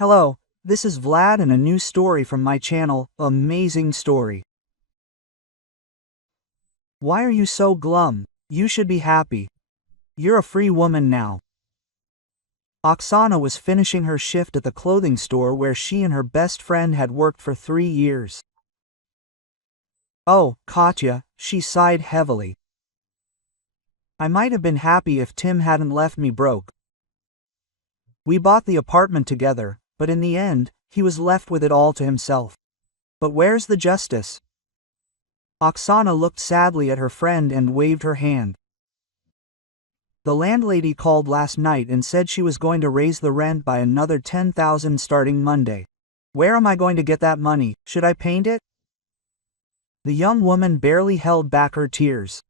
Hello, this is Vlad and a new story from my channel, Amazing Story. Why are you so glum? You should be happy. You're a free woman now. Oksana was finishing her shift at the clothing store where she and her best friend had worked for 3 years. Oh, Katya, she sighed heavily. I might have been happy if Tim hadn't left me broke. We bought the apartment together, but in the end, he was left with it all to himself. But where's the justice? Oksana looked sadly at her friend and waved her hand. The landlady called last night and said she was going to raise the rent by another 10,000 starting Monday. Where am I going to get that money? Should I paint it? The young woman barely held back her tears.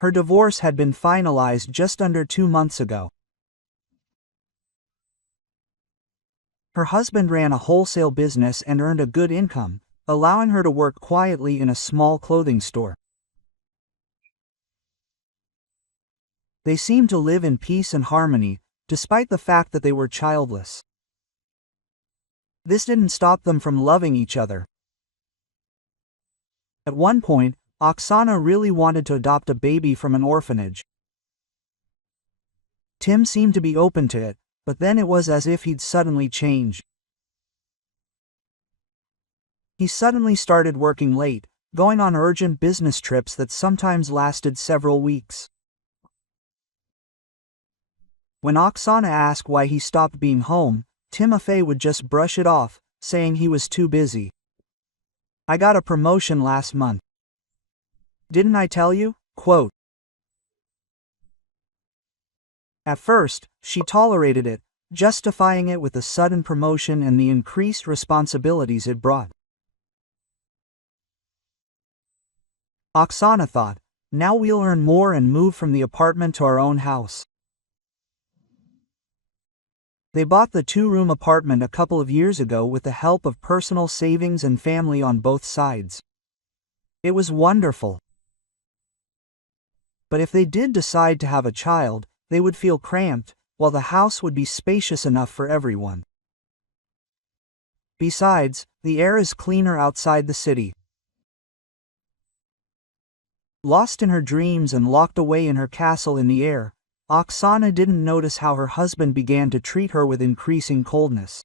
Her divorce had been finalized just under 2 months ago. Her husband ran a wholesale business and earned a good income, allowing her to work quietly in a small clothing store. They seemed to live in peace and harmony, despite the fact that they were childless. This didn't stop them from loving each other. At one point, Oksana really wanted to adopt a baby from an orphanage. Tim seemed to be open to it, but then it was as if he'd suddenly changed. He suddenly started working late, going on urgent business trips that sometimes lasted several weeks. When Oksana asked why he stopped being home, Timofey would just brush it off, saying he was too busy. I got a promotion last month. Didn't I tell you? Quote. At first, she tolerated it, justifying it with the sudden promotion and the increased responsibilities it brought. Oksana thought, now we'll earn more and move from the apartment to our own house. They bought the 2-room apartment a couple of years ago with the help of personal savings and family on both sides. It was wonderful. But if they did decide to have a child, they would feel cramped, while the house would be spacious enough for everyone. Besides, the air is cleaner outside the city. Lost in her dreams and locked away in her castle in the air, Oksana didn't notice how her husband began to treat her with increasing coldness.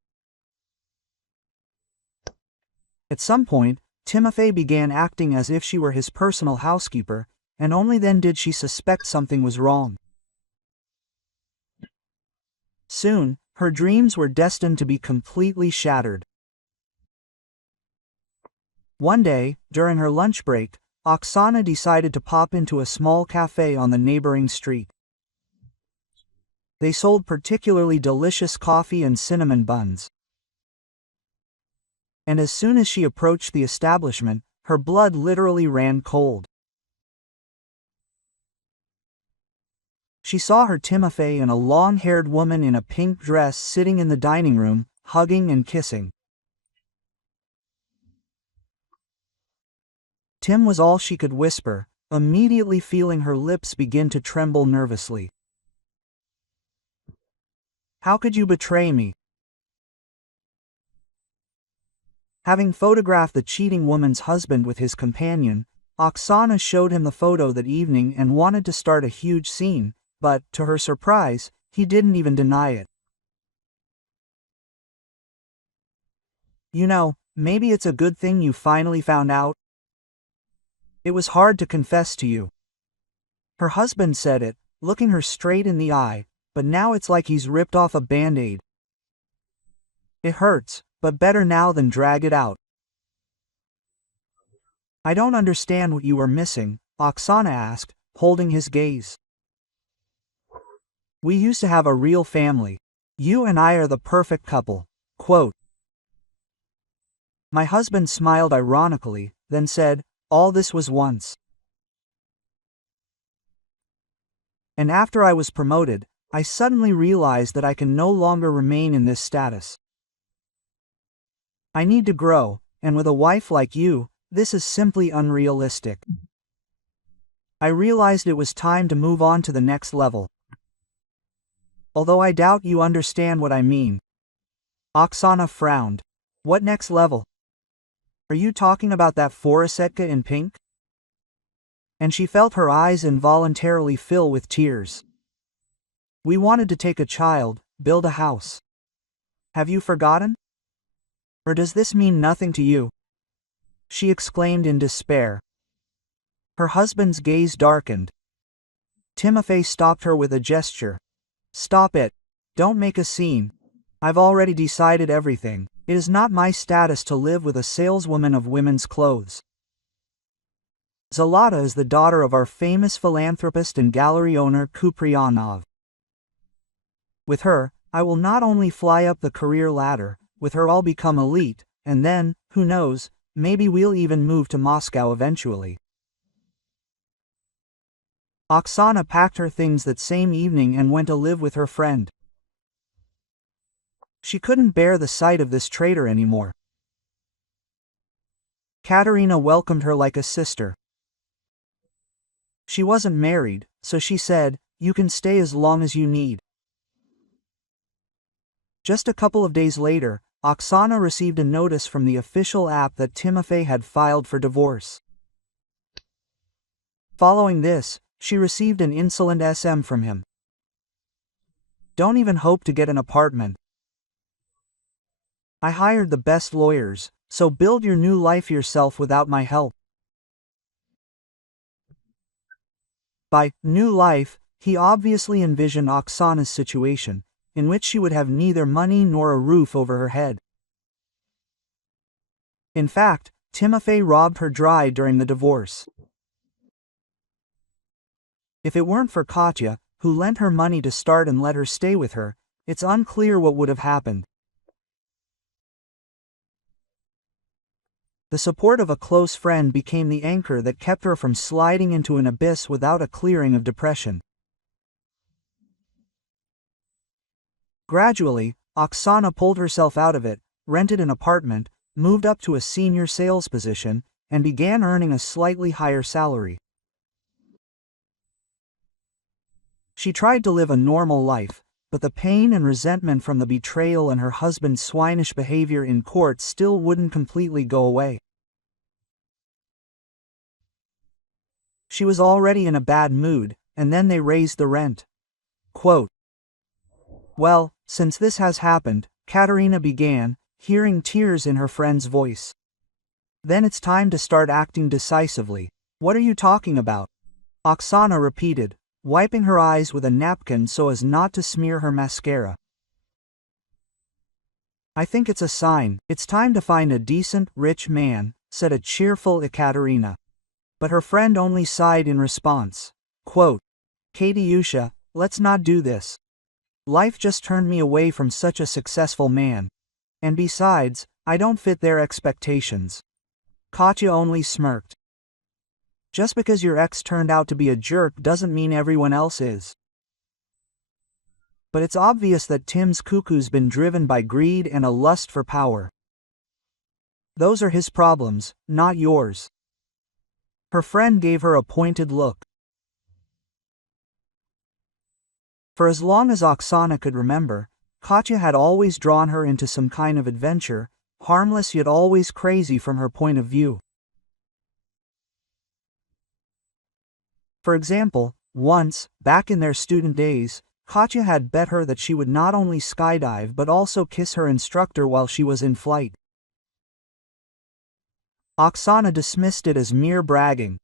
At some point, Timofey began acting as if she were his personal housekeeper, and only then did she suspect something was wrong. Soon, her dreams were destined to be completely shattered. One day, during her lunch break, Oksana decided to pop into a small cafe on the neighboring street. They sold particularly delicious coffee and cinnamon buns. And as soon as she approached the establishment, her blood literally ran cold. She saw her Timofey and a long-haired woman in a pink dress sitting in the dining room, hugging and kissing. Tim was all she could whisper, immediately feeling her lips begin to tremble nervously. How could you betray me? Having photographed the cheating woman's husband with his companion, Oksana showed him the photo that evening and wanted to start a huge scene, but, to her surprise, he didn't even deny it. You know, maybe it's a good thing you finally found out. It was hard to confess to you. Her husband said it, looking her straight in the eye, but now it's like he's ripped off a band-aid. It hurts, but better now than drag it out. I don't understand what you were missing, Oksana asked, holding his gaze. We used to have a real family. You and I are the perfect couple. Quote. My husband smiled ironically, then said, all this was once. And after I was promoted, I suddenly realized that I can no longer remain in this status. I need to grow, and with a wife like you, this is simply unrealistic. I realized it was time to move on to the next level. although I doubt you understand what I mean. Oksana frowned. What next level? Are you talking about that Forasetka in pink? And she felt her eyes involuntarily fill with tears. We wanted to take a child, build a house. Have you forgotten? Or does this mean nothing to you? She exclaimed in despair. Her husband's gaze darkened. Timofey stopped her with a gesture. Stop it. Don't make a scene. I've already decided everything. It is not my status to live with a saleswoman of women's clothes. Zalata is the daughter of our famous philanthropist and gallery owner Kupriyanov. With her, I will not only fly up the career ladder, with her I'll become elite, and then, who knows, maybe we'll even move to Moscow eventually. Oksana packed her things that same evening and went to live with her friend. She couldn't bear the sight of this traitor anymore. Katerina welcomed her like a sister. She wasn't married, so she said, "You can stay as long as you need." Just a couple of days later, Oksana received a notice from the official app that Timofey had filed for divorce. Following this, she received an insolent SM from him. Don't even hope to get an apartment. I hired the best lawyers, so build your new life yourself without my help. By new life, he obviously envisioned Oksana's situation, in which she would have neither money nor a roof over her head. In fact, Timofey robbed her dry during the divorce. If it weren't for Katya, who lent her money to start and let her stay with her, it's unclear what would have happened. The support of a close friend became the anchor that kept her from sliding into an abyss without a clearing of depression. Gradually, Oksana pulled herself out of it, rented an apartment, moved up to a senior sales position, and began earning a slightly higher salary. She tried to live a normal life, but the pain and resentment from the betrayal and her husband's swinish behavior in court still wouldn't completely go away. She was already in a bad mood, and then they raised the rent. Quote, "Well, since this has happened," Katerina began, hearing tears in her friend's voice. "Then it's time to start acting decisively." "What are you talking about?" Oksana repeated, wiping her eyes with a napkin so as not to smear her mascara. "I think it's a sign. It's time to find a decent, rich man," said a cheerful Ekaterina. But her friend only sighed in response. Quote, "Katyusha, let's not do this. Life just turned me away from such a successful man. And besides, I don't fit their expectations." Katya only smirked. Just because your ex turned out to be a jerk doesn't mean everyone else is. But it's obvious that Tim's cuckoo's been driven by greed and a lust for power. Those are his problems, not yours. Her friend gave her a pointed look. For as long as Oksana could remember, Katya had always drawn her into some kind of adventure, harmless yet always crazy from her point of view. For example, once, back in their student days, Katya had bet her that she would not only skydive but also kiss her instructor while she was in flight. Oksana dismissed it as mere bragging.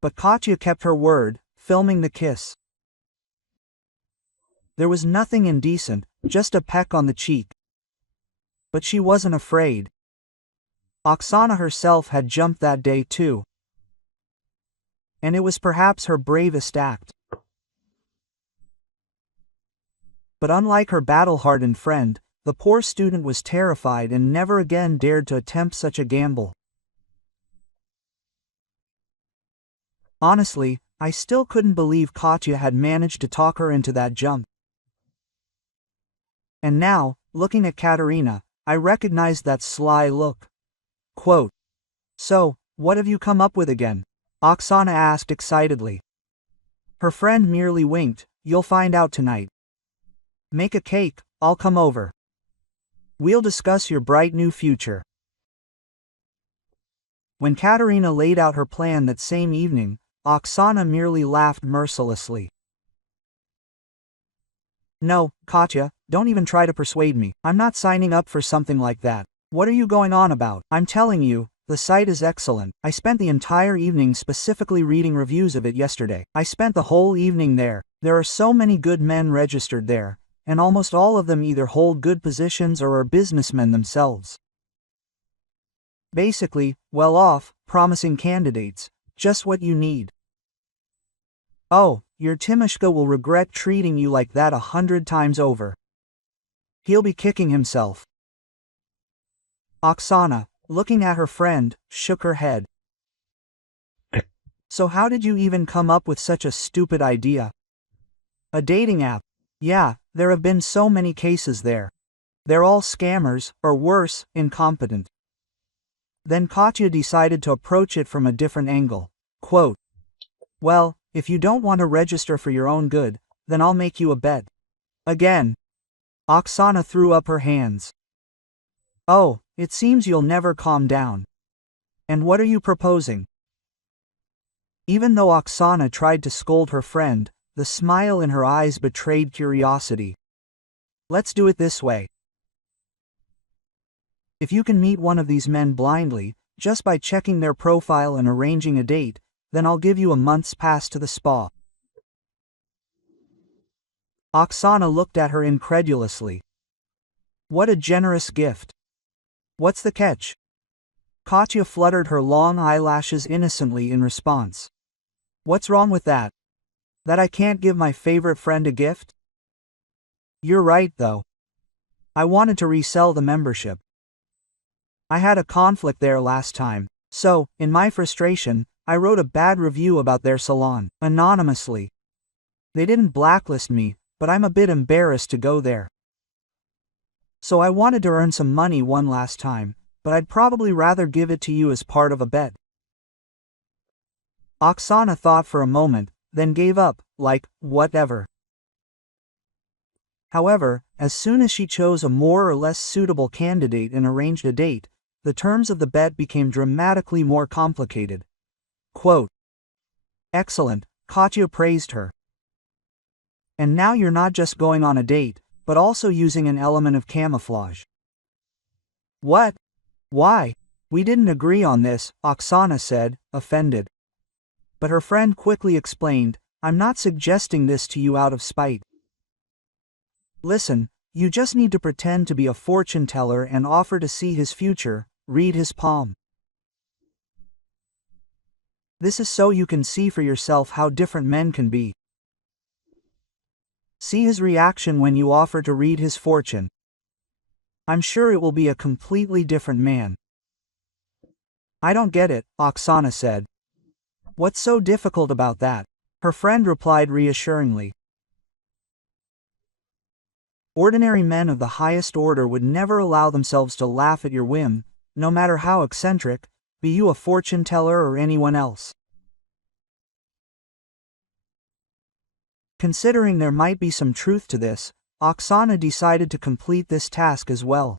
But Katya kept her word, filming the kiss. There was nothing indecent, just a peck on the cheek. But she wasn't afraid. Oksana herself had jumped that day too. And it was perhaps her bravest act. But unlike her battle-hardened friend, the poor student was terrified and never again dared to attempt such a gamble. Honestly, I still couldn't believe Katya had managed to talk her into that jump. And now, looking at Katerina, I recognized that sly look. Quote, "So, what have you come up with again?" Oksana asked excitedly. Her friend merely winked, You'll find out tonight. Make a cake, I'll come over. We'll discuss your bright new future. When Katerina laid out her plan that same evening, Oksana merely laughed mercilessly. No, Katya, don't even try to persuade me. I'm not signing up for something like that. What are you going on about? I'm telling you, the site is excellent. I spent the entire evening specifically reading reviews of it yesterday. I spent the whole evening there. There are so many good men registered there, and almost all of them either hold good positions or are businessmen themselves. Basically, well-off, promising candidates. Just what you need. Oh, your Timishka will regret treating you like that 100 times over. He'll be kicking himself. Oksana, looking at her friend, shook her head. So how did you even come up with such a stupid idea? A dating app. Yeah, there have been so many cases there. They're all scammers, or worse, incompetent. Then Katya decided to approach it from a different angle. Quote, well, if you don't want to register for your own good, then I'll make you a bet. Again. Oksana threw up her hands. Oh, it seems you'll never calm down. And what are you proposing? Even though Oksana tried to scold her friend, the smile in her eyes betrayed curiosity. Let's do it this way. If you can meet one of these men blindly, just by checking their profile and arranging a date, then I'll give you a month's pass to the spa. Oksana looked at her incredulously. What a generous gift. What's the catch? Katya fluttered her long eyelashes innocently in response. What's wrong with that? That I can't give my favorite friend a gift? You're right though. I wanted to resell the membership. I had a conflict there last time, so, in my frustration, I wrote a bad review about their salon, anonymously. They didn't blacklist me, but I'm a bit embarrassed to go there. So I wanted to earn some money one last time, but I'd probably rather give it to you as part of a bet. Oksana thought for a moment, then gave up, like, whatever. However, as soon as she chose a more or less suitable candidate and arranged a date, the terms of the bet became dramatically more complicated. Quote, excellent, Katya praised her. And now you're not just going on a date, but also using an element of camouflage. What? Why? We didn't agree on this, Oksana said, offended. But her friend quickly explained, I'm not suggesting this to you out of spite. Listen, you just need to pretend to be a fortune teller and offer to see his future, read his palm. This is so you can see for yourself how different men can be. See his reaction when you offer to read his fortune. I'm sure it will be a completely different man. I don't get it, Oksana said. What's so difficult about that? Her friend replied reassuringly. Ordinary men of the highest order would never allow themselves to laugh at your whim, no matter how eccentric, be you a fortune teller or anyone else. Considering there might be some truth to this, Oksana decided to complete this task as well.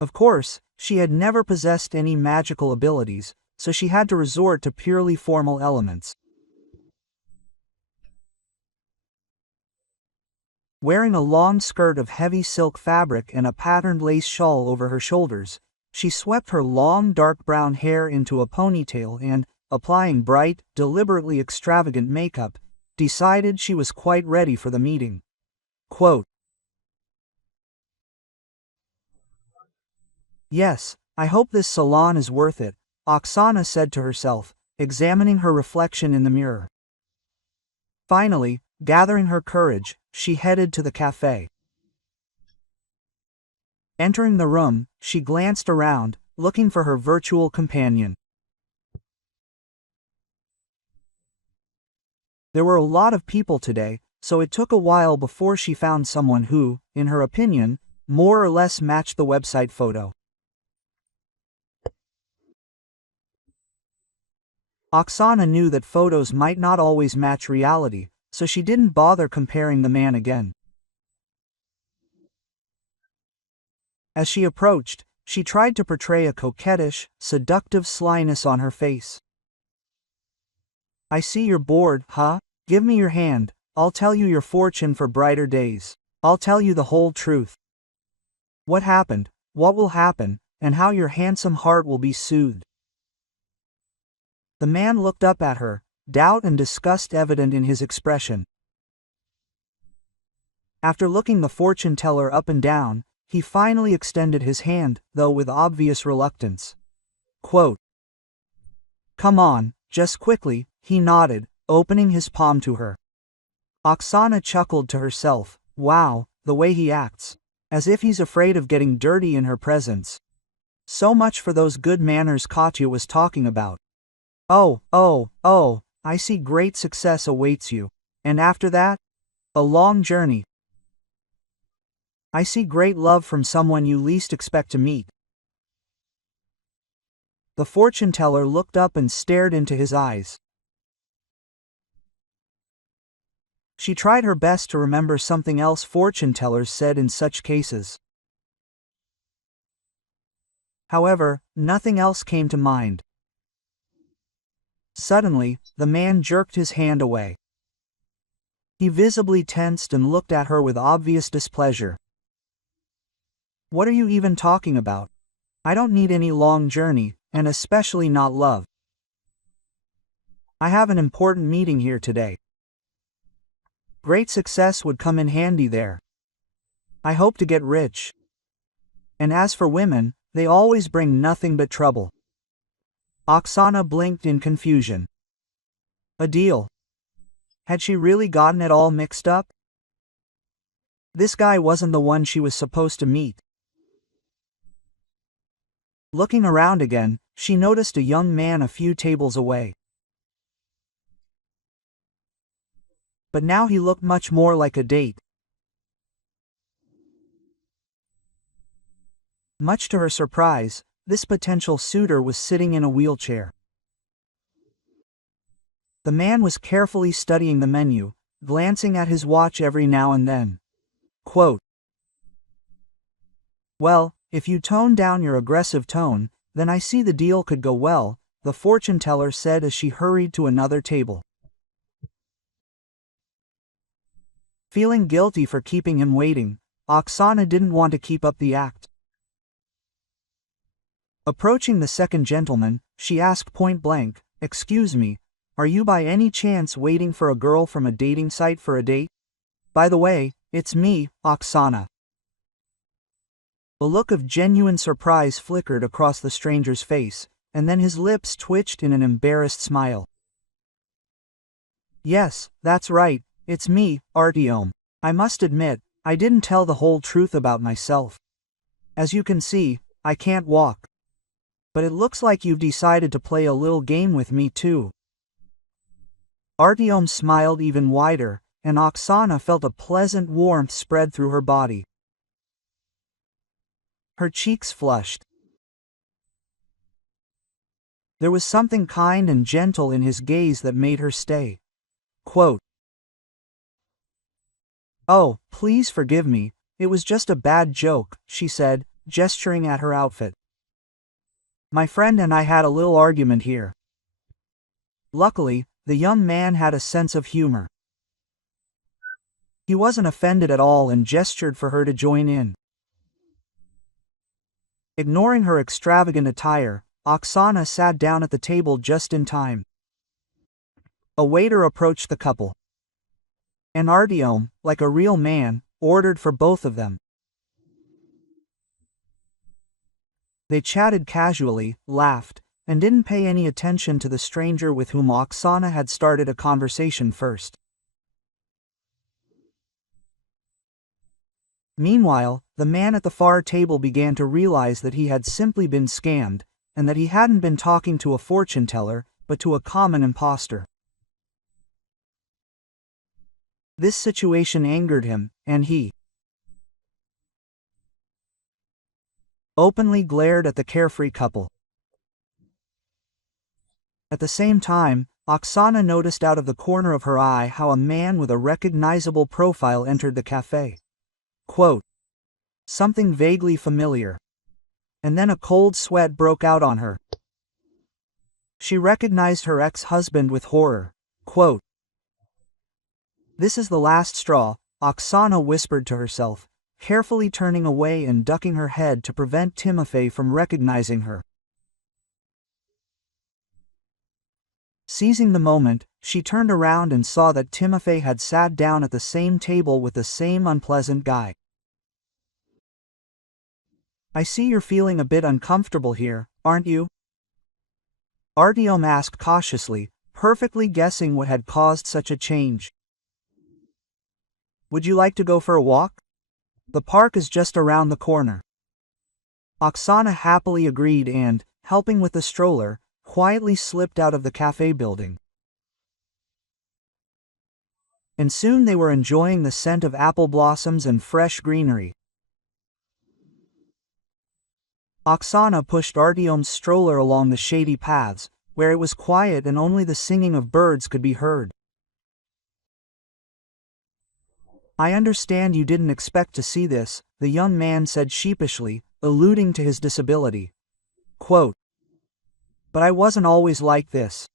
Of course, she had never possessed any magical abilities, so she had to resort to purely formal elements. Wearing a long skirt of heavy silk fabric and a patterned lace shawl over her shoulders, she swept her long dark brown hair into a ponytail and, applying bright, deliberately extravagant makeup, decided she was quite ready for the meeting. Quote, yes, I hope this salon is worth it, Oksana said to herself, examining her reflection in the mirror. Finally, gathering her courage, she headed to the cafe. Entering the room, she glanced around, looking for her virtual companion. There were a lot of people today, so it took a while before she found someone who, in her opinion, more or less matched the website photo. Oksana knew that photos might not always match reality, so she didn't bother comparing the man again. As she approached, she tried to portray a coquettish, seductive slyness on her face. "I see you're bored, huh? Give me your hand, I'll tell you your fortune for brighter days. I'll tell you the whole truth. What happened, what will happen, and how your handsome heart will be soothed." The man looked up at her, doubt and disgust evident in his expression. After looking the fortune teller up and down, he finally extended his hand, though with obvious reluctance. Quote, "Come on, just quickly," he nodded, opening his palm to her. Oksana chuckled to herself, "Wow, the way he acts. As if he's afraid of getting dirty in her presence. So much for those good manners Katya was talking about. Oh, I see great success awaits you. And after that? A long journey. I see great love from someone you least expect to meet." The fortune teller looked up and stared into his eyes. She tried her best to remember something else fortune tellers said in such cases. However, nothing else came to mind. Suddenly, the man jerked his hand away. He visibly tensed and looked at her with obvious displeasure. "What are you even talking about? I don't need any long journey, and especially not love. I have an important meeting here today. Great success would come in handy there. I hope to get rich. And as for women, they always bring nothing but trouble." Oksana blinked in confusion. A deal? Had she really gotten it all mixed up? This guy wasn't the one she was supposed to meet. Looking around again, she noticed a young man a few tables away. But now he looked much more like a date. Much to her surprise, this potential suitor was sitting in a wheelchair. The man was carefully studying the menu, glancing at his watch every now and then. Quote, "Well, if you tone down your aggressive tone, then I see the deal could go well," the fortune teller said as she hurried to another table. Feeling guilty for keeping him waiting, Oksana didn't want to keep up the act. Approaching the second gentleman, she asked point blank, "Excuse me, are you by any chance waiting for a girl from a dating site for a date? By the way, it's me, Oksana." A look of genuine surprise flickered across the stranger's face, and then his lips twitched in an embarrassed smile. "Yes, that's right, it's me, Artyom. I must admit, I didn't tell the whole truth about myself. As you can see, I can't walk. But it looks like you've decided to play a little game with me too." Artyom smiled even wider, and Oksana felt a pleasant warmth spread through her body. Her cheeks flushed. There was something kind and gentle in his gaze that made her stay. Quote, "Oh, please forgive me, it was just a bad joke," she said, gesturing at her outfit. "My friend and I had a little argument here." Luckily, the young man had a sense of humor. He wasn't offended at all and gestured for her to join in. Ignoring her extravagant attire, Oksana sat down at the table just in time. A waiter approached the couple. And Artyom, like a real man, ordered for both of them. They chatted casually, laughed, and didn't pay any attention to the stranger with whom Oksana had started a conversation first. Meanwhile, the man at the far table began to realize that he had simply been scammed, and that he hadn't been talking to a fortune teller, but to a common imposter. This situation angered him, and he openly glared at the carefree couple. At the same time, Oksana noticed out of the corner of her eye how a man with a recognizable profile entered the cafe. Quote, something vaguely familiar. And then a cold sweat broke out on her. She recognized her ex-husband with horror. Quote, this is the last straw, Oksana whispered to herself, carefully turning away and ducking her head to prevent Timofey from recognizing her. Seizing the moment, she turned around and saw that Timofey had sat down at the same table with the same unpleasant guy. I see you're feeling a bit uncomfortable here, aren't you? Artyom asked cautiously, perfectly guessing what had caused such a change. Would you like to go for a walk? The park is just around the corner. Oksana happily agreed and, helping with the stroller, quietly slipped out of the cafe building. And soon they were enjoying the scent of apple blossoms and fresh greenery. Oksana pushed Artyom's stroller along the shady paths, where it was quiet and only the singing of birds could be heard. I understand you didn't expect to see this, the young man said sheepishly, alluding to his disability. Quote, but I wasn't always like this.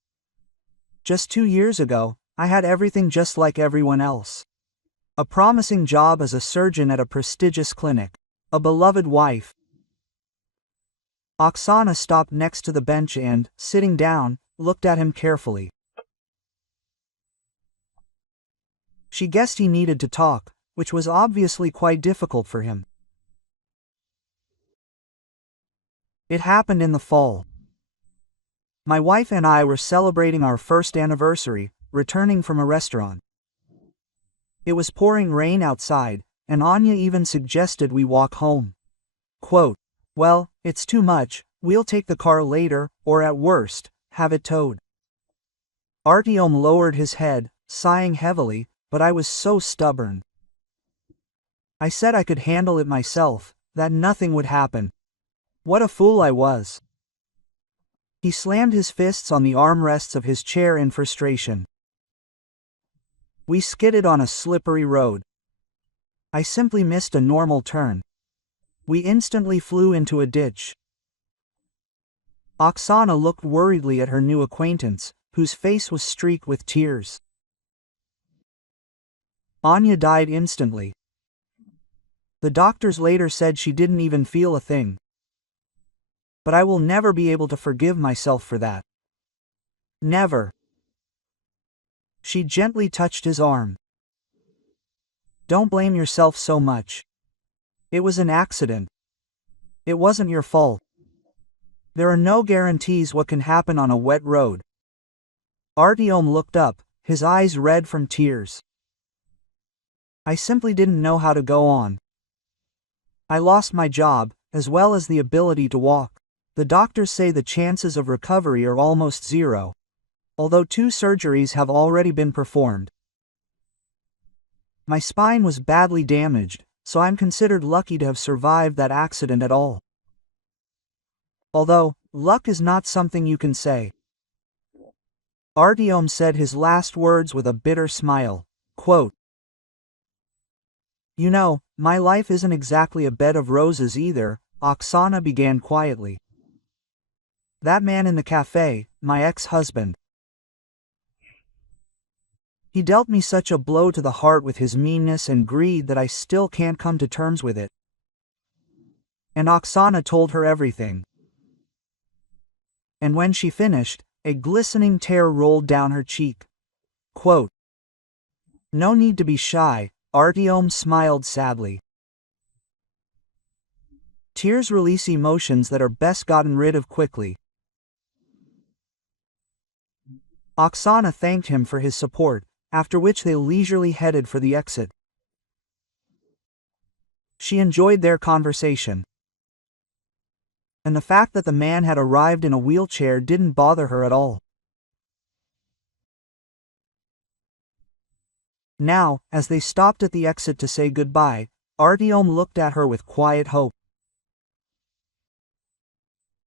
Just 2 years ago, I had everything just like everyone else. A promising job as a surgeon at a prestigious clinic. A beloved wife. Oksana stopped next to the bench and, sitting down, looked at him carefully. She guessed he needed to talk, which was obviously quite difficult for him. It happened in the fall. My wife and I were celebrating our first anniversary, returning from a restaurant. It was pouring rain outside, and Anya even suggested we walk home. Quote, well, it's too much, we'll take the car later, or at worst, have it towed. Artyom lowered his head, sighing heavily, but I was so stubborn. I said I could handle it myself, that nothing would happen. What a fool I was. He slammed his fists on the armrests of his chair in frustration. We skidded on a slippery road. I simply missed a normal turn. We instantly flew into a ditch. Oksana looked worriedly at her new acquaintance, whose face was streaked with tears. Anya died instantly. The doctors later said she didn't even feel a thing. But I will never be able to forgive myself for that. Never. She gently touched his arm. Don't blame yourself so much. It was an accident. It wasn't your fault. There are no guarantees what can happen on a wet road. Artyom looked up, his eyes red from tears. I simply didn't know how to go on. I lost my job, as well as the ability to walk. The doctors say the chances of recovery are almost zero, although 2 surgeries have already been performed. My spine was badly damaged, so I'm considered lucky to have survived that accident at all. Although, luck is not something you can say. Artyom said his last words with a bitter smile. Quote, you know, my life isn't exactly a bed of roses either, Oksana began quietly. That man in the cafe, my ex-husband. He dealt me such a blow to the heart with his meanness and greed that I still can't come to terms with it. And Oksana told her everything. And when she finished, a glistening tear rolled down her cheek. Quote, no need to be shy, Artyom smiled sadly. Tears release emotions that are best gotten rid of quickly. Oksana thanked him for his support, after which they leisurely headed for the exit. She enjoyed their conversation. And the fact that the man had arrived in a wheelchair didn't bother her at all. Now, as they stopped at the exit to say goodbye, Artyom looked at her with quiet hope.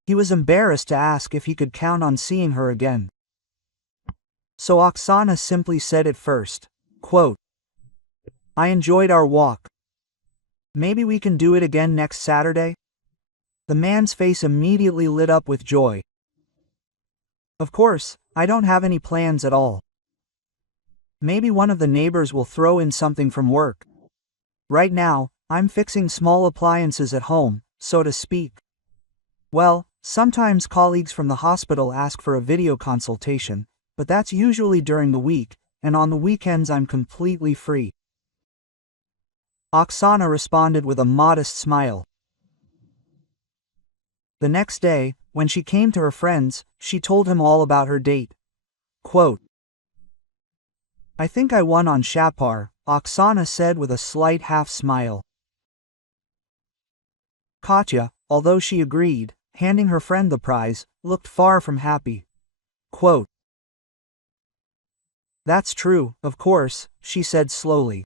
He was embarrassed to ask if he could count on seeing her again. So Oksana simply said it first. Quote, I enjoyed our walk. Maybe we can do it again next Saturday? The man's face immediately lit up with joy. Of course, I don't have any plans at all. Maybe one of the neighbors will throw in something from work. Right now, I'm fixing small appliances at home, so to speak. Well, sometimes colleagues from the hospital ask for a video consultation, but that's usually during the week, and on the weekends I'm completely free. Oksana responded with a modest smile. The next day, when she came to her friends, she told him all about her date. Quote, I think I won on Shapar, Oksana said with a slight half-smile. Katya, although she agreed, handing her friend the prize, looked far from happy. Quote, That's true, of course, she said slowly.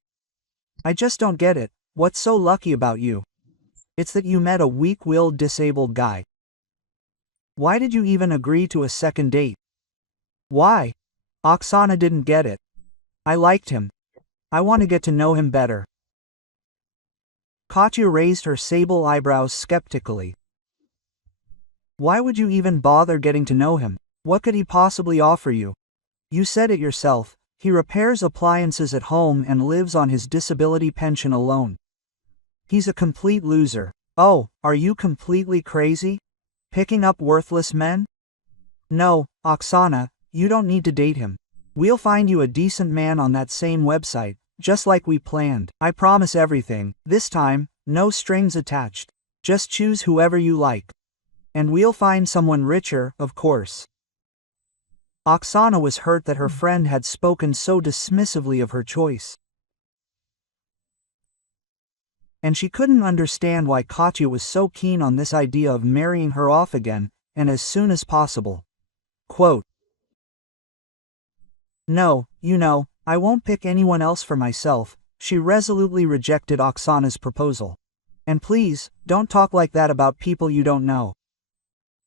I just don't get it, what's so lucky about you? It's that you met a weak-willed disabled guy. Why did you even agree to a second date? Why? Oksana didn't get it. I liked him. I want to get to know him better. Katya raised her sable eyebrows skeptically. Why would you even bother getting to know him? What could he possibly offer you? You said it yourself, he repairs appliances at home and lives on his disability pension alone. He's a complete loser. Oh, are you completely crazy? Picking up worthless men? No, Oksana, you don't need to date him. We'll find you a decent man on that same website, just like we planned. I promise everything, this time, no strings attached. Just choose whoever you like. And we'll find someone richer, of course. Oksana was hurt that her friend had spoken so dismissively of her choice. And she couldn't understand why Katya was so keen on this idea of marrying her off again, and as soon as possible. Quote, No, I won't pick anyone else for myself, she resolutely rejected Oksana's proposal. And please, don't talk like that about people you don't know.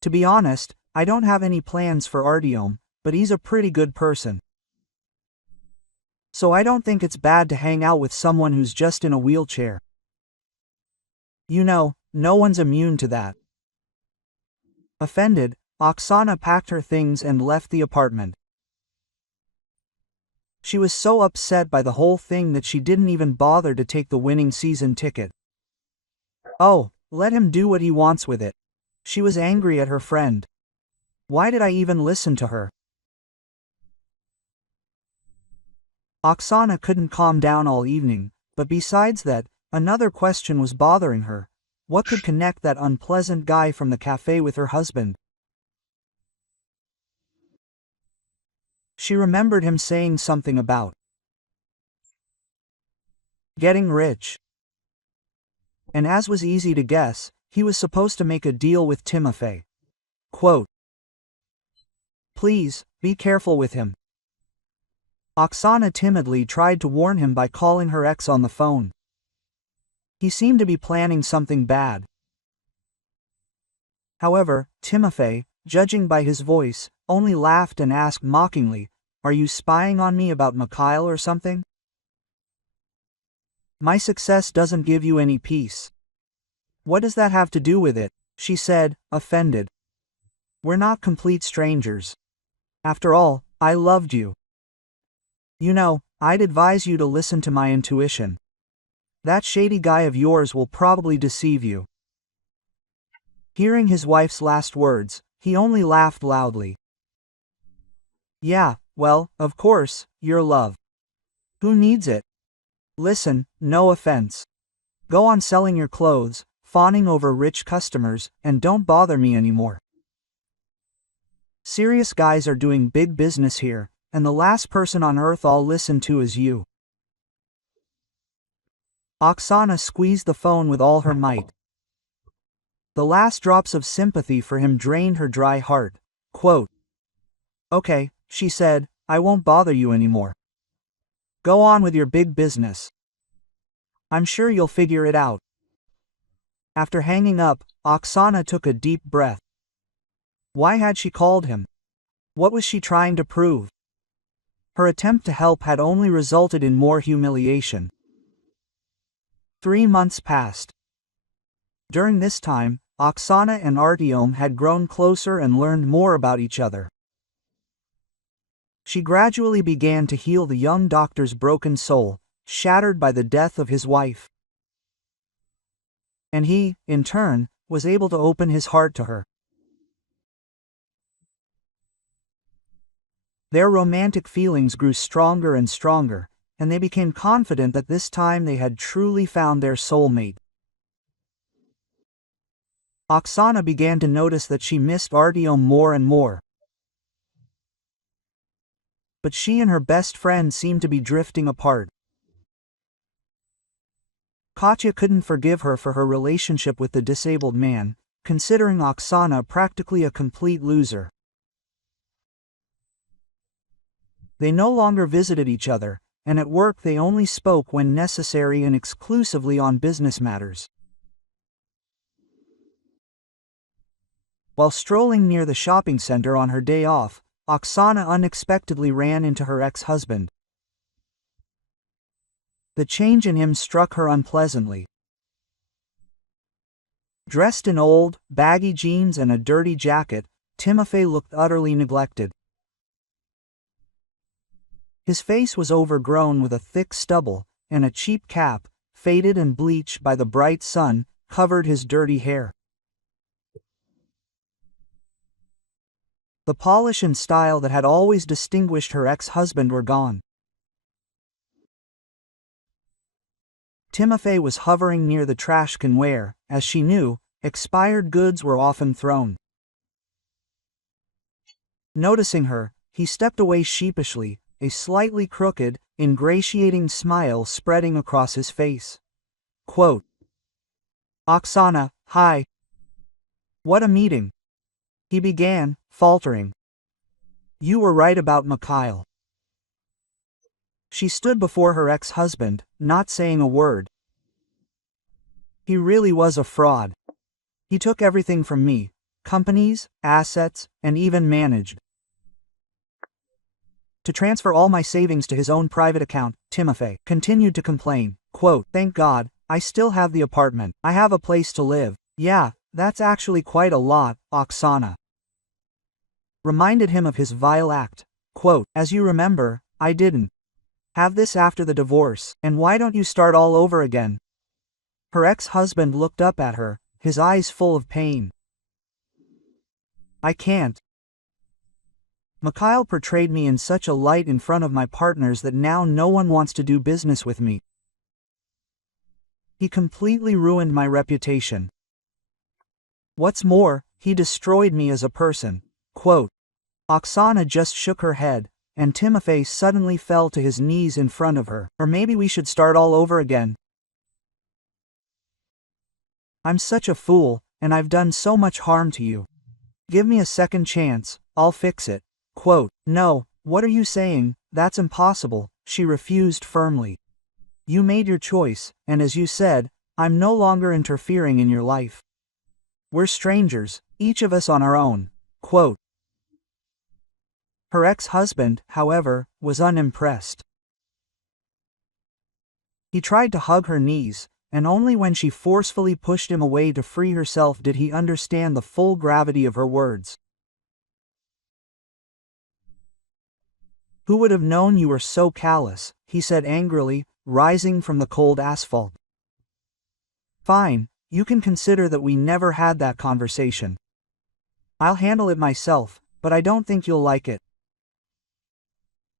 To be honest, I don't have any plans for Artyom, but he's a pretty good person. So I don't think it's bad to hang out with someone who's just in a wheelchair. No one's immune to that. Offended, Oksana packed her things and left the apartment. She was so upset by the whole thing that she didn't even bother to take the winning season ticket. Oh, let him do what he wants with it. She was angry at her friend. Why did I even listen to her? Oksana couldn't calm down all evening, but besides that, another question was bothering her. What could connect that unpleasant guy from the cafe with her husband? She remembered him saying something about getting rich. And as was easy to guess, he was supposed to make a deal with Timofey. Quote, Please, be careful with him. Oksana timidly tried to warn him by calling her ex on the phone. He seemed to be planning something bad. However, Timofey, judging by his voice, only laughed and asked mockingly, Are you spying on me about Mikhail or something? My success doesn't give you any peace. What does that have to do with it? She said, offended. We're not complete strangers. After all, I loved you. I'd advise you to listen to my intuition. That shady guy of yours will probably deceive you. Hearing his wife's last words, he only laughed loudly. Yeah, well, of course, your love. Who needs it? Listen, no offense. Go on selling your clothes, fawning over rich customers, and don't bother me anymore. Serious guys are doing big business here, and the last person on earth I'll listen to is you. Oksana squeezed the phone with all her might. The last drops of sympathy for him drained her dry heart. Quote, Okay, she said, I won't bother you anymore. Go on with your big business. I'm sure you'll figure it out. After hanging up, Oksana took a deep breath. Why had she called him? What was she trying to prove? Her attempt to help had only resulted in more humiliation. 3 months passed. During this time, Oksana and Artyom had grown closer and learned more about each other. She gradually began to heal the young doctor's broken soul, shattered by the death of his wife. And he, in turn, was able to open his heart to her. Their romantic feelings grew stronger and stronger, and they became confident that this time they had truly found their soulmate. Oksana began to notice that she missed Artyom more and more. But she and her best friend seemed to be drifting apart. Katya couldn't forgive her for her relationship with the disabled man, considering Oksana practically a complete loser. They no longer visited each other, and at work they only spoke when necessary and exclusively on business matters. While strolling near the shopping center on her day off, Oksana unexpectedly ran into her ex-husband. The change in him struck her unpleasantly. Dressed in old, baggy jeans and a dirty jacket, Timofey looked utterly neglected. His face was overgrown with a thick stubble, and a cheap cap, faded and bleached by the bright sun, covered his dirty hair. The polish and style that had always distinguished her ex-husband were gone. Timofey was hovering near the trash can where, as she knew, expired goods were often thrown. Noticing her, he stepped away sheepishly, a slightly crooked, ingratiating smile spreading across his face. Quote, "Oksana, hi. What a meeting," he began, faltering. "You were right about Mikhail." She stood before her ex-husband, not saying a word. "He really was a fraud. He took everything from me, companies, assets, and even managed to transfer all my savings to his own private account." Timofey continued to complain. Quote, "Thank God, I still have the apartment. I have a place to live." "Yeah, that's actually quite a lot," Oksana reminded him of his vile act. Quote, "As you remember, I didn't have this after the divorce, and why don't you start all over again?" Her ex-husband looked up at her, his eyes full of pain. "I can't. Mikhail portrayed me in such a light in front of my partners that now no one wants to do business with me. He completely ruined my reputation. What's more, he destroyed me as a person." Quote, Oksana just shook her head, and Timofey suddenly fell to his knees in front of her. "Or maybe we should start all over again. I'm such a fool, and I've done so much harm to you. Give me a second chance, I'll fix it." Quote, "No, what are you saying? That's impossible," she refused firmly. "You made your choice, and as you said, I'm no longer interfering in your life. We're strangers, each of us on our own." Quote. Her ex-husband, however, was unimpressed. He tried to hug her knees, and only when she forcefully pushed him away to free herself did he understand the full gravity of her words. "Who would have known you were so callous?" he said angrily, rising from the cold asphalt. "Fine, you can consider that we never had that conversation. I'll handle it myself, but I don't think you'll like it.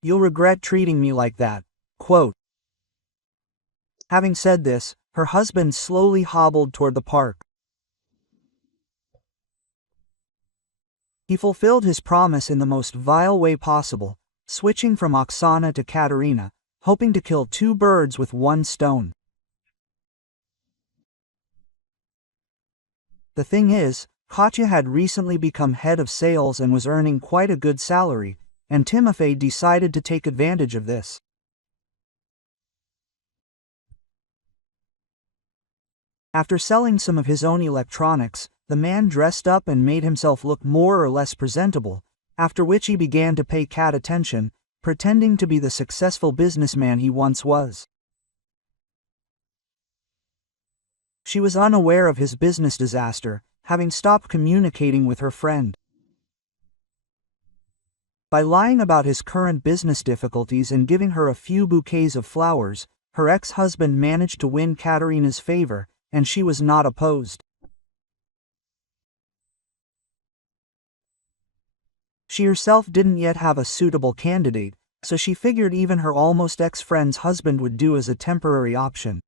You'll regret treating me like that." Quote. Having said this, her husband slowly hobbled toward the park. He fulfilled his promise in the most vile way possible, switching from Oksana to Katerina, hoping to kill 2 birds with 1 stone. The thing is, Katya had recently become head of sales and was earning quite a good salary, and Timofey decided to take advantage of this. After selling some of his own electronics, the man dressed up and made himself look more or less presentable, after which he began to pay Kat attention, pretending to be the successful businessman he once was. She was unaware of his business disaster, having stopped communicating with her friend. By lying about his current business difficulties and giving her a few bouquets of flowers, her ex-husband managed to win Katerina's favor, and she was not opposed. She herself didn't yet have a suitable candidate, so she figured even her almost ex-friend's husband would do as a temporary option.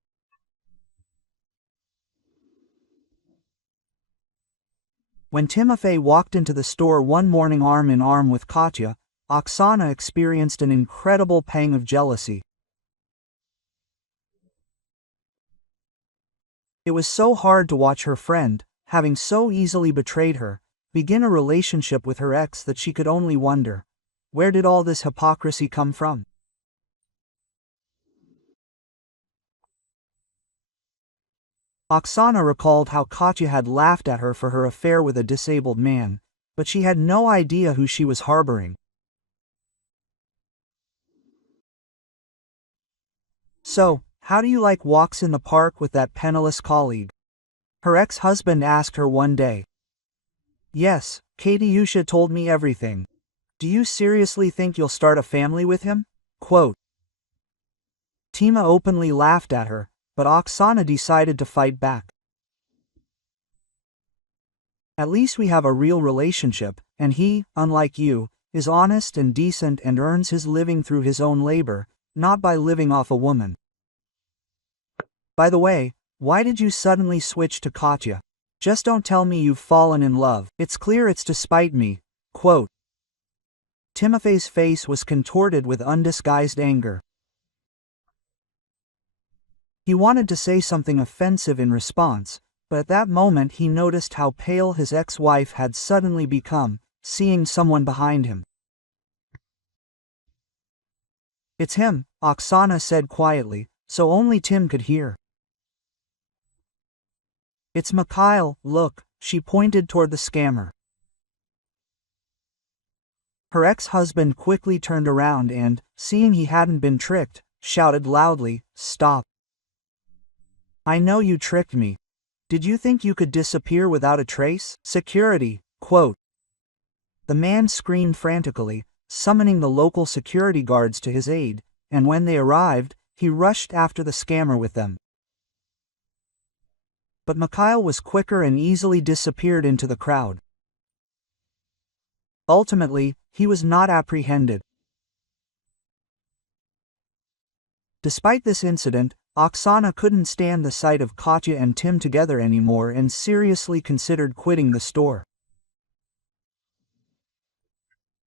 When Timofey walked into the store one morning arm in arm with Katya, Oksana experienced an incredible pang of jealousy. It was so hard to watch her friend, having so easily betrayed her, begin a relationship with her ex that she could only wonder, where did all this hypocrisy come from? Oksana recalled how Katya had laughed at her for her affair with a disabled man, but she had no idea who she was harboring. "So, how do you like walks in the park with that penniless colleague?" her ex-husband asked her one day. "Yes, Katyusha told me everything. Do you seriously think you'll start a family with him?" Quote. Tima openly laughed at her, but Oksana decided to fight back. "At least we have a real relationship, and he, unlike you, is honest and decent and earns his living through his own labor, not by living off a woman. By the way, why did you suddenly switch to Katya? Just don't tell me you've fallen in love. It's clear it's to spite me." Quote. Timofey's face was contorted with undisguised anger. He wanted to say something offensive in response, but at that moment he noticed how pale his ex-wife had suddenly become, seeing someone behind him. "It's him," Oksana said quietly, so only Tim could hear. "It's Mikhail, look," she pointed toward the scammer. Her ex-husband quickly turned around and, seeing he hadn't been tricked, shouted loudly, "Stop. I know you tricked me. Did you think you could disappear without a trace? Security!" Quote. The man screamed frantically, summoning the local security guards to his aid, and when they arrived, he rushed after the scammer with them. But Mikhail was quicker and easily disappeared into the crowd. Ultimately, he was not apprehended. Despite this incident, Oksana couldn't stand the sight of Katya and Tim together anymore and seriously considered quitting the store.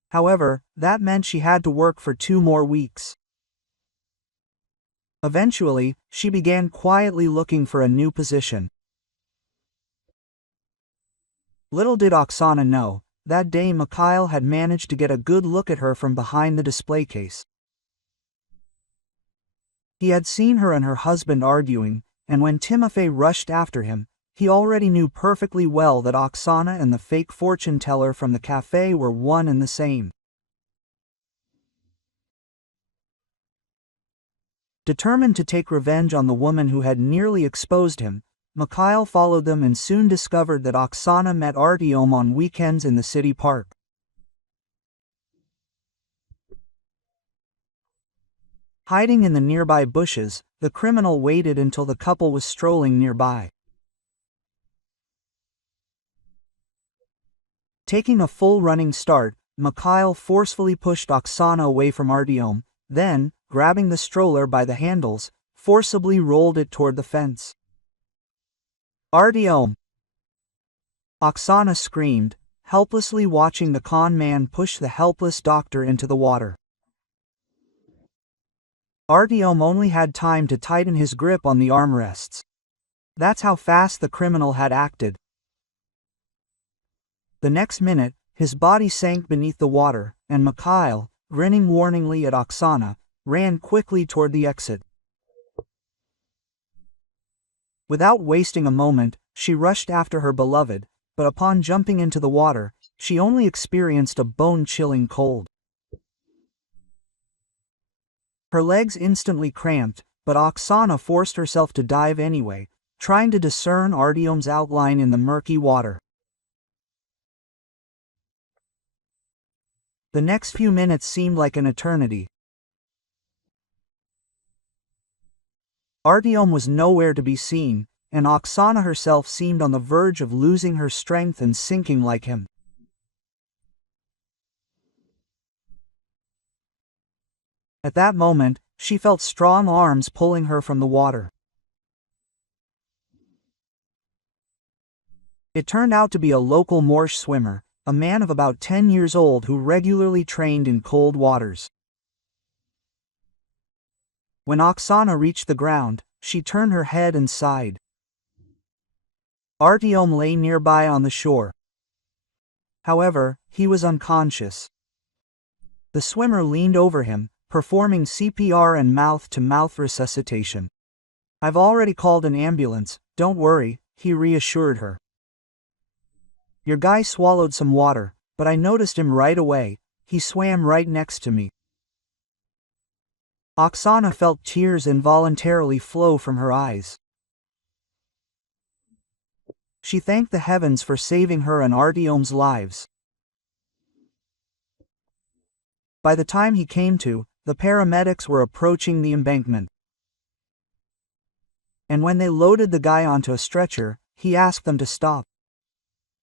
However, that meant she had to work for 2 more weeks. Eventually, she began quietly looking for a new position. Little did Oksana know, that day Mikhail had managed to get a good look at her from behind the display case. He had seen her and her husband arguing, and when Timofey rushed after him, he already knew perfectly well that Oksana and the fake fortune teller from the cafe were one and the same. Determined to take revenge on the woman who had nearly exposed him, Mikhail followed them and soon discovered that Oksana met Artyom on weekends in the city park. Hiding in the nearby bushes, the criminal waited until the couple was strolling nearby. Taking a full running start, Mikhail forcefully pushed Oksana away from Artyom, then, grabbing the stroller by the handles, forcibly rolled it toward the fence. "Artyom!" Oksana screamed, helplessly watching the con man push the helpless doctor into the water. Artyom only had time to tighten his grip on the armrests. That's how fast the criminal had acted. The next minute, his body sank beneath the water, and Mikhail, grinning warningly at Oksana, ran quickly toward the exit. Without wasting a moment, she rushed after her beloved, but upon jumping into the water, she only experienced a bone-chilling cold. Her legs instantly cramped, but Oksana forced herself to dive anyway, trying to discern Artyom's outline in the murky water. The next few minutes seemed like an eternity. Artyom was nowhere to be seen, and Oksana herself seemed on the verge of losing her strength and sinking like him. At that moment, she felt strong arms pulling her from the water. It turned out to be a local marsh swimmer, a man of about 10 years old who regularly trained in cold waters. When Oksana reached the ground, she turned her head and sighed. Artyom lay nearby on the shore. However, he was unconscious. The swimmer leaned over him, performing CPR and mouth-to-mouth resuscitation. "I've already called an ambulance, don't worry," he reassured her. "Your guy swallowed some water, but I noticed him right away, he swam right next to me." Oksana felt tears involuntarily flow from her eyes. She thanked the heavens for saving her and Artyom's lives. By the time he came to, the paramedics were approaching the embankment. And when they loaded the guy onto a stretcher, he asked them to stop.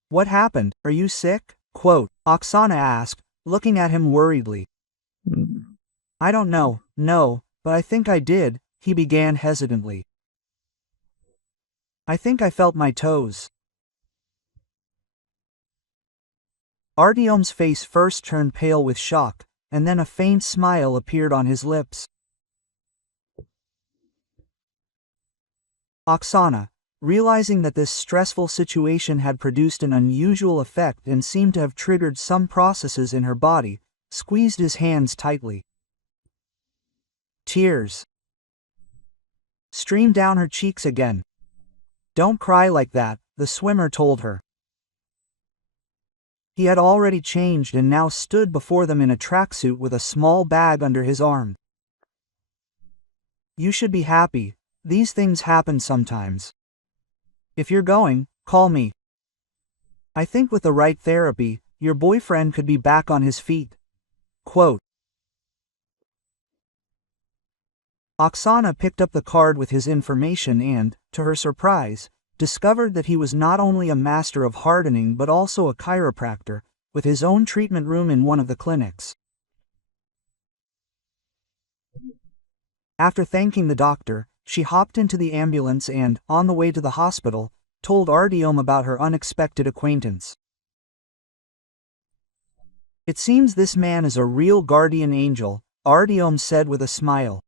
"What happened? Are you sick?" Oksana asked, looking at him worriedly. "I don't know, no, but I think I did," he began hesitantly. "I think I felt my toes." Artyom's face first turned pale with shock, and then a faint smile appeared on his lips. Oksana, realizing that this stressful situation had produced an unusual effect and seemed to have triggered some processes in her body, squeezed his hands tightly. Tears streamed down her cheeks again. "Don't cry like that," the swimmer told her. He had already changed and now stood before them in a tracksuit with a small bag under his arm. "You should be happy, these things happen sometimes. If you're going, call me. I think with the right therapy, your boyfriend could be back on his feet." Oksana picked up the card with his information and, to her surprise, discovered that he was not only a master of hardening but also a chiropractor, with his own treatment room in one of the clinics. After thanking the doctor, she hopped into the ambulance and, on the way to the hospital, told Artyom about her unexpected acquaintance. "It seems this man is a real guardian angel," Artyom said with a smile.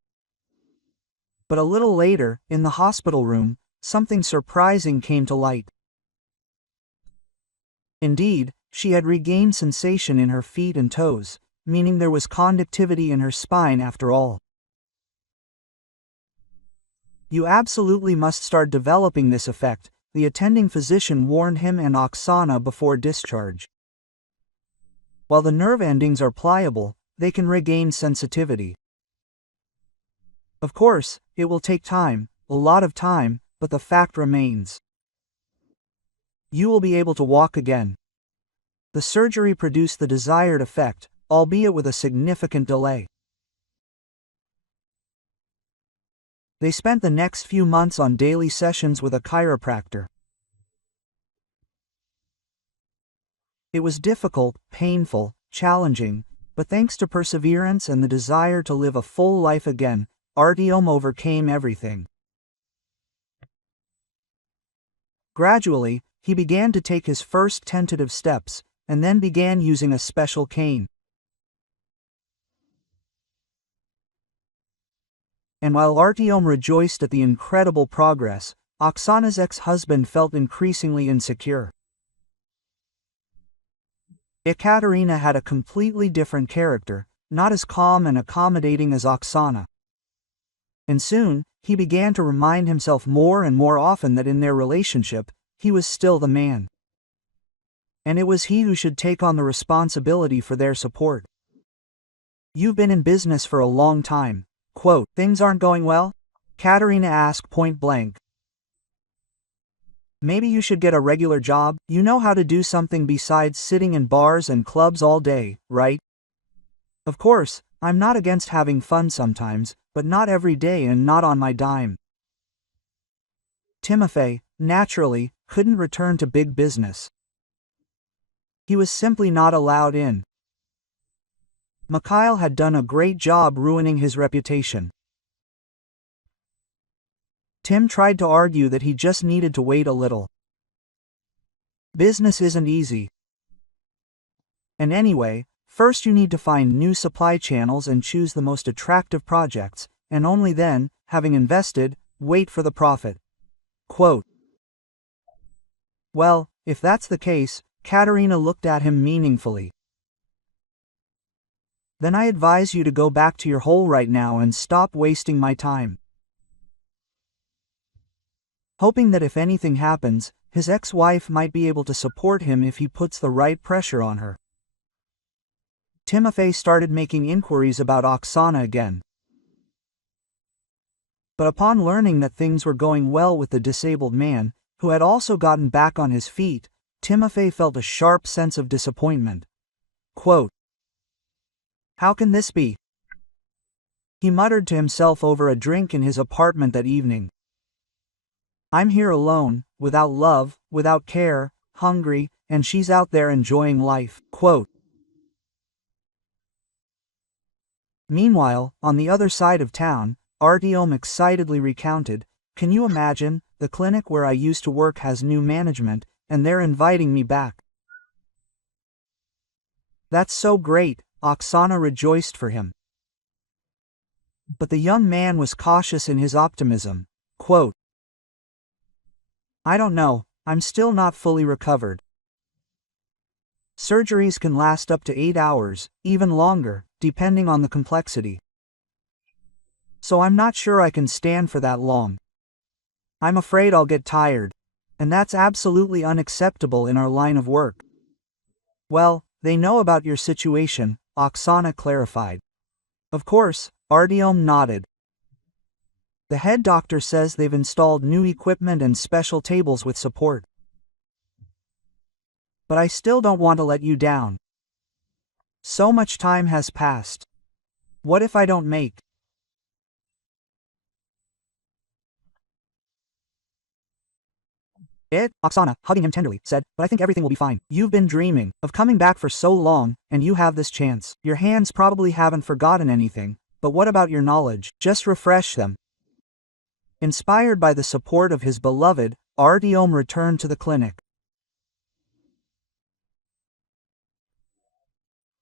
But a little later, in the hospital room, something surprising came to light. Indeed, she had regained sensation in her feet and toes, meaning there was conductivity in her spine after all. "You absolutely must start developing this effect," the attending physician warned him and Oksana before discharge. "While the nerve endings are pliable, they can regain sensitivity. Of course, it will take time, a lot of time, but the fact remains. You will be able to walk again." The surgery produced the desired effect, albeit with a significant delay. They spent the next few months on daily sessions with a chiropractor. It was difficult, painful, challenging, but thanks to perseverance and the desire to live a full life again, Artyom overcame everything. Gradually, he began to take his first tentative steps, and then began using a special cane. And while Artyom rejoiced at the incredible progress, Oksana's ex-husband felt increasingly insecure. Ekaterina had a completely different character, not as calm and accommodating as Oksana. And soon, he began to remind himself more and more often that in their relationship, he was still the man. And it was he who should take on the responsibility for their support. "You've been in business for a long time," Quote, "Things aren't going well?" Katerina asked point blank. "Maybe you should get a regular job. You know how to do something besides sitting in bars and clubs all day, right?" "Of course, I'm not against having fun sometimes, but not every day and not on my dime." Timofey, naturally, couldn't return to big business. He was simply not allowed in. Mikhail had done a great job ruining his reputation. Tim tried to argue that he just needed to wait a little. Business isn't easy. And anyway, first you need to find new supply channels and choose the most attractive projects, and only then, having invested, wait for the profit. Quote. Well, if that's the case, Katerina looked at him meaningfully. Then I advise you to go back to your hole right now and stop wasting my time. Hoping that if anything happens, his ex-wife might be able to support him if he puts the right pressure on her. Timofey started making inquiries about Oksana again. But upon learning that things were going well with the disabled man, who had also gotten back on his feet, Timofey felt a sharp sense of disappointment. Quote, "How can this be?" he muttered to himself over a drink in his apartment that evening. "I'm here alone, without love, without care, hungry, and she's out there enjoying life." Quote. Meanwhile, on the other side of town, Artyom excitedly recounted, "Can you imagine, the clinic where I used to work has new management, and they're inviting me back." "That's so great," Oksana rejoiced for him. But the young man was cautious in his optimism. Quote, "I don't know, I'm still not fully recovered. Surgeries can last up to 8 hours, even longer, depending on the complexity. So I'm not sure I can stand for that long. I'm afraid I'll get tired. And that's absolutely unacceptable in our line of work." "Well, they know about your situation," Oksana clarified. "Of course," Artyom nodded. "The head doctor says they've installed new equipment and special tables with support. But I still don't want to let you down. So much time has passed. What if I don't make it?" Oksana, hugging him tenderly, said, "But I think everything will be fine. You've been dreaming of coming back for so long, and you have this chance. Your hands probably haven't forgotten anything, but what about your knowledge? Just refresh them." Inspired by the support of his beloved, Artyom returned to the clinic.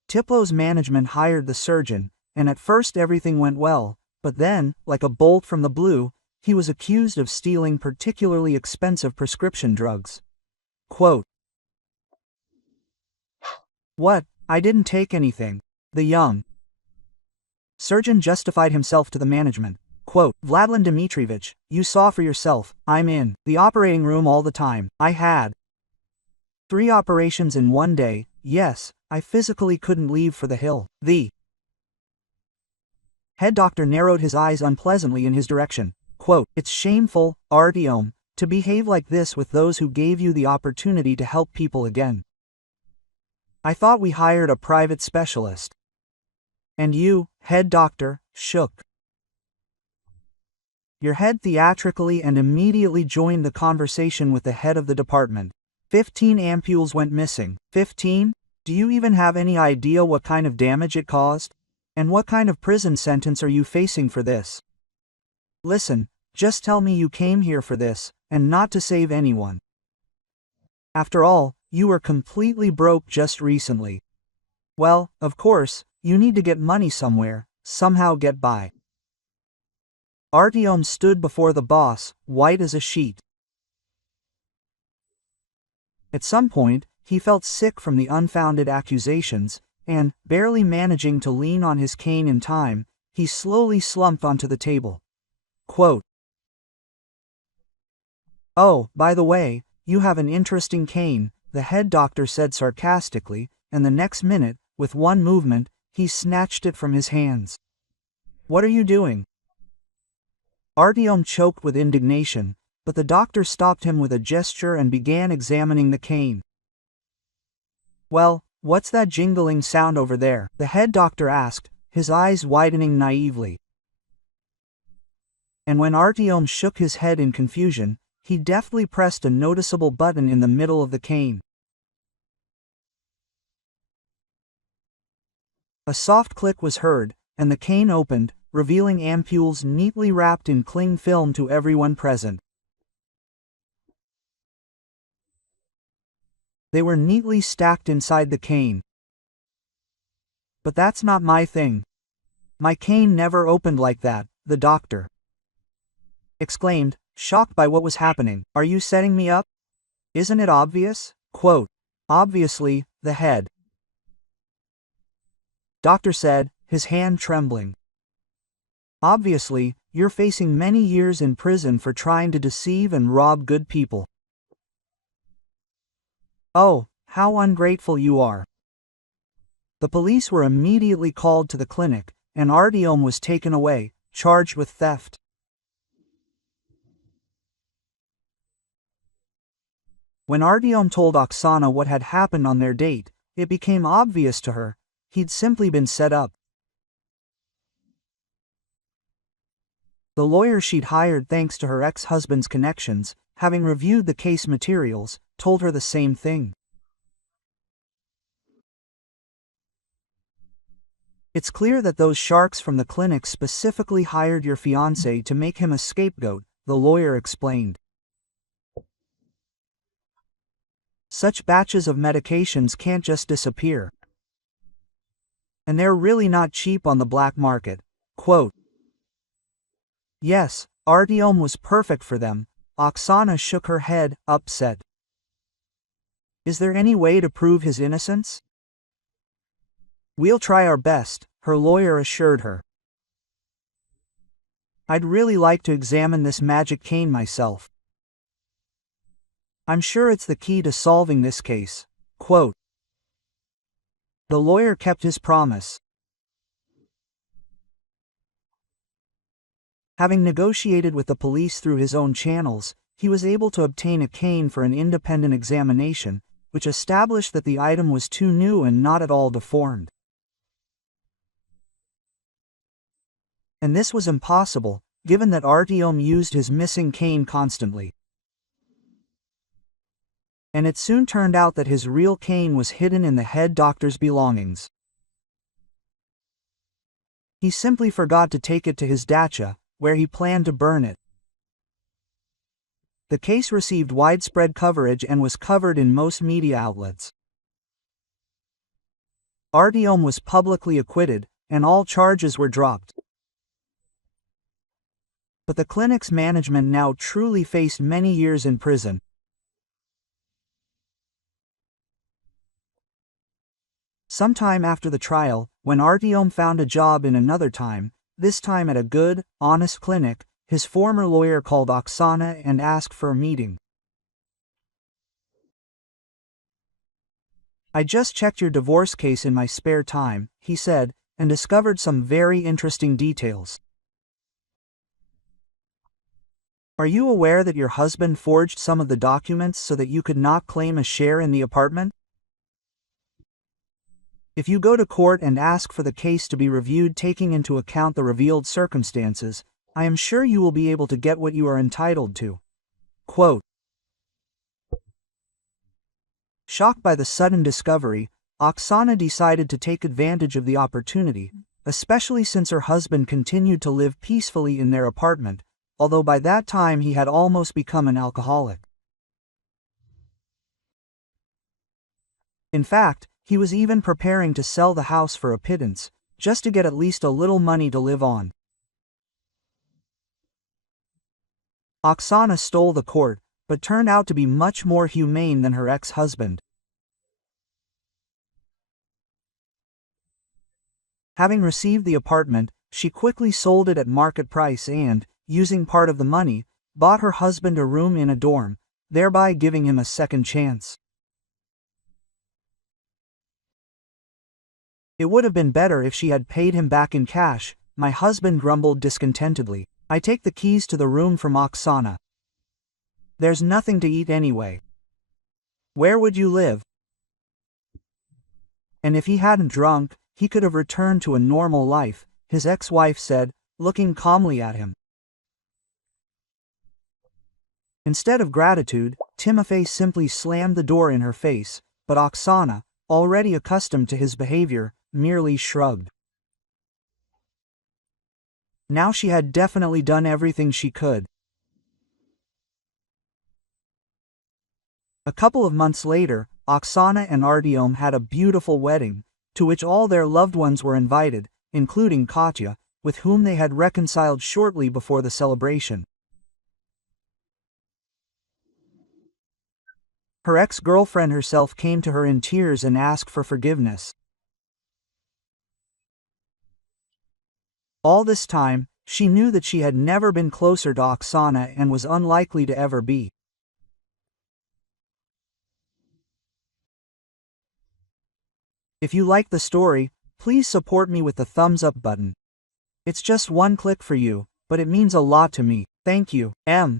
Tiplo's management hired the surgeon, and at first everything went well, but then, like a bolt from the blue, he was accused of stealing particularly expensive prescription drugs. Quote, "What? I didn't take anything." The young surgeon justified himself to the management. Quote, "Vladlen Dmitrievich, you saw for yourself, I'm in the operating room all the time. I had 3 operations in one day. Yes, I physically couldn't leave for the hill." The head doctor narrowed his eyes unpleasantly in his direction. Quote, "It's shameful, Artyom, to behave like this with those who gave you the opportunity to help people again. I thought we hired a private specialist." And you, head doctor, shook your head theatrically and immediately joined the conversation with the head of the department. 15 ampules went missing. 15? Do you even have any idea what kind of damage it caused? And what kind of prison sentence are you facing for this? Listen, just tell me you came here for this, and not to save anyone. After all, you were completely broke just recently. Well, of course, you need to get money somewhere, somehow get by." Artyom stood before the boss, white as a sheet. At some point, he felt sick from the unfounded accusations, and, barely managing to lean on his cane in time, he slowly slumped onto the table. Quote, "Oh, by the way, you have an interesting cane," the head doctor said sarcastically, and the next minute, with one movement, he snatched it from his hands. "What are you doing?" Artyom choked with indignation, but the doctor stopped him with a gesture and began examining the cane. "Well, what's that jingling sound over there?" the head doctor asked, his eyes widening naively. And when Artyom shook his head in confusion, he deftly pressed a noticeable button in the middle of the cane. A soft click was heard, and the cane opened, revealing ampules neatly wrapped in cling film to everyone present. They were neatly stacked inside the cane. "But that's not my thing. My cane never opened like that," the doctor exclaimed, shocked by what was happening. "Are you setting me up? Isn't it obvious?" Quote, "Obviously," the head doctor said, his hand trembling. "Obviously, you're facing many years in prison for trying to deceive and rob good people." "Oh, how ungrateful you are." The police were immediately called to the clinic, and Artyom was taken away, charged with theft. When Artyom told Oksana what had happened on their date, it became obvious to her. He'd simply been set up. The lawyer she'd hired thanks to her ex-husband's connections, having reviewed the case materials, told her the same thing. "It's clear that those sharks from the clinic specifically hired your fiancé to make him a scapegoat," the lawyer explained. "Such batches of medications can't just disappear. And they're really not cheap on the black market." Quote, "Yes, Artyom was perfect for them." Oksana shook her head, upset. "Is there any way to prove his innocence?" "We'll try our best," her lawyer assured her. "I'd really like to examine this magic cane myself. I'm sure it's the key to solving this case." Quote, the lawyer kept his promise. Having negotiated with the police through his own channels, he was able to obtain a cane for an independent examination, which established that the item was too new and not at all deformed. And this was impossible, given that Artyom used his missing cane constantly. And it soon turned out that his real cane was hidden in the head doctor's belongings. He simply forgot to take it to his dacha, where he planned to burn it. The case received widespread coverage and was covered in most media outlets. Artyom was publicly acquitted, and all charges were dropped. But the clinic's management now truly faced many years in prison. Sometime after the trial, when Artyom found a job in another time, this time at a good, honest clinic, his former lawyer called Oksana and asked for a meeting. "I just checked your divorce case in my spare time," he said, "and discovered some very interesting details. Are you aware that your husband forged some of the documents so that you could not claim a share in the apartment? If you go to court and ask for the case to be reviewed taking into account the revealed circumstances, I am sure you will be able to get what you are entitled to." Quote, shocked by the sudden discovery, Oksana decided to take advantage of the opportunity, especially since her husband continued to live peacefully in their apartment, although by that time he had almost become an alcoholic. In fact, he was even preparing to sell the house for a pittance, just to get at least a little money to live on. Oksana stole the court, but turned out to be much more humane than her ex-husband. Having received the apartment, she quickly sold it at market price and, using part of the money, bought her husband a room in a dorm, thereby giving him a second chance. "It would have been better if she had paid him back in cash," my husband grumbled discontentedly. I take the keys to the room from Oksana. There's nothing to eat anyway. Where would you live? And if he hadn't drunk, he could have returned to a normal life, his ex-wife said, looking calmly at him. Instead of gratitude, Timofey simply slammed the door in her face, but Oksana, already accustomed to his behavior, merely shrugged. Now she had definitely done everything she could. A couple of months later, Oksana and Artyom had a beautiful wedding, to which all their loved ones were invited, including Katya, with whom they had reconciled shortly before the celebration. Her ex-girlfriend herself came to her in tears and asked for forgiveness. All this time, she knew that she had never been closer to Oksana and was unlikely to ever be. If you like the story, please support me with the thumbs up button. It's just one click for you, but it means a lot to me. Thank you. M.